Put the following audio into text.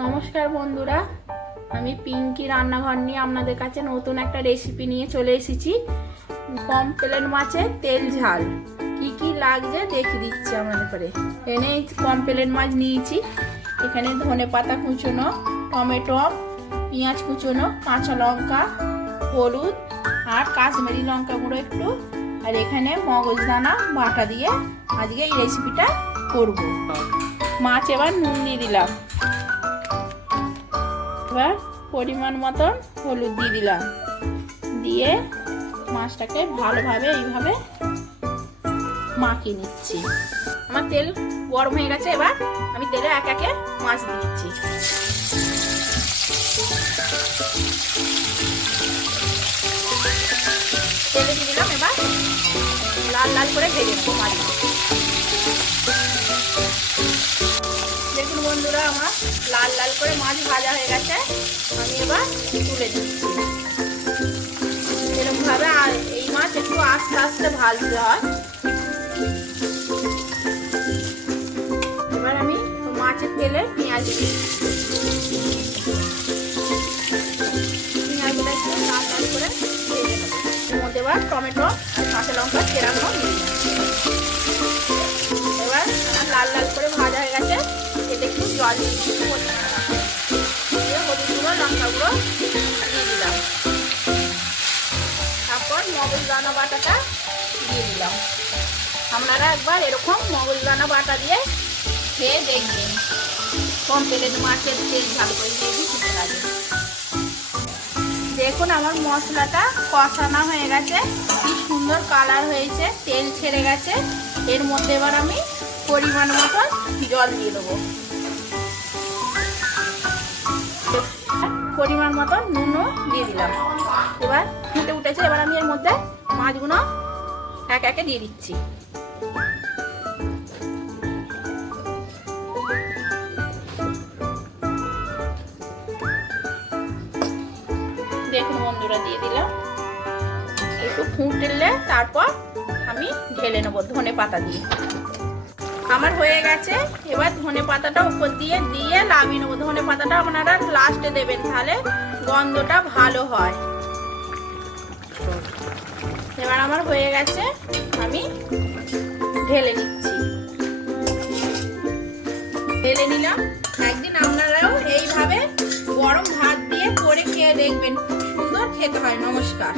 নমস্কার বন্ধুরা, আমি পিঙ্কি রান্নাঘর নিয়ে আপনাদের কাছে নতুন একটা রেসিপি নিয়ে চলে এসেছি। কমপ্লেন মাছের তেল ঝাল। কি কি লাগছে দেখে দিচ্ছি আমাদের করে। এনে কমপ্লেন মাছ নিয়েছি। এখানে ধনে পাতা কুচোনো, টমেটো, পেঁয়াজ কুচোনো, কাঁচা লঙ্কা, হলুদ আর কাশ্মীরি লঙ্কা গুঁড়ো একটু। আর এখানে মগজদানা বাটা দিয়ে আজকে এই রেসিপিটা করব। মাছ এবার নুন দিয়ে দিলাম। এবার পরিমাণ মতন হলুদ দিয়ে দিলাম। দিয়ে মাছটাকে ভালোভাবে এইভাবে মাখিয়ে নিচ্ছি। আমার তেল গরম হয়ে গেছে, এবার আমি তেলে এক একে মাছ দিচ্ছি। তেলে দিয়ে দিলাম, এবার লাল লাল করে ভেজে নেব বন্ধুরা আমার লাল লাল করে মাছ ভাজা হয়ে গেছে। আমি এবার তুলে দিচ্ছি। এরকম ভাবে আর এই মাছ একটু আস্তে আস্তে ভাজতে হয়। এবার আমি মাছের তেলে পেঁয়াজ পেঁয়াজটা একটু লাল লাল করে ভেজে টমেটো কাঁচা লঙ্কা দিয়ে জল দিয়ে মতো। দিয়ে হলুদ গুঁড়ো দিয়ে দিলাম। তারপর মগজ দানা বাটাটা দিয়ে দিলাম। আপনারা একবার এরকম মগজ দানা বাটা দিয়ে খেয়ে দেখবেন। কম তেলে মাছের তেল ঝাল করে দিয়ে খেতে লাগে। দেখুন আমার মশলাটা কষানো হয়ে গেছে। কি সুন্দর কালার হয়েছে, তেল ছেড়ে গেছে। এর মধ্যে এবার আমি পরিমাণ মতন জল দিয়ে দেবো। পরিমাণ মতন নুনও দিয়ে দিলাম। এবার ফুটে উঠেছে, এবার আমি এর মধ্যে মাছগুলো এক একে দিয়ে দিচ্ছি। দেখুন বন্ধুরা, দিয়ে দিলাম। একটু ফুটলে তারপর আমি ঢেলে নেব ধনে পাতা দিয়ে। আমার হয়ে গেছে। এবার ধনে পাতাটা উপর দিয়ে দিয়ে লাভিয়ে নেব। ধনে পাতাটা আপনারা লাস্টে দেবেন, তাহলে গন্ধটা ভালো হয়। এবার আমার হয়ে গেছে, আমি ঢেলে নিচ্ছি। ঢেলে নিলাম। একদিন আপনারাও এইভাবে গরম ভাত দিয়ে করে খেয়ে দেখবেন। খুব সুন্দর খেতে হয়, নমস্কার।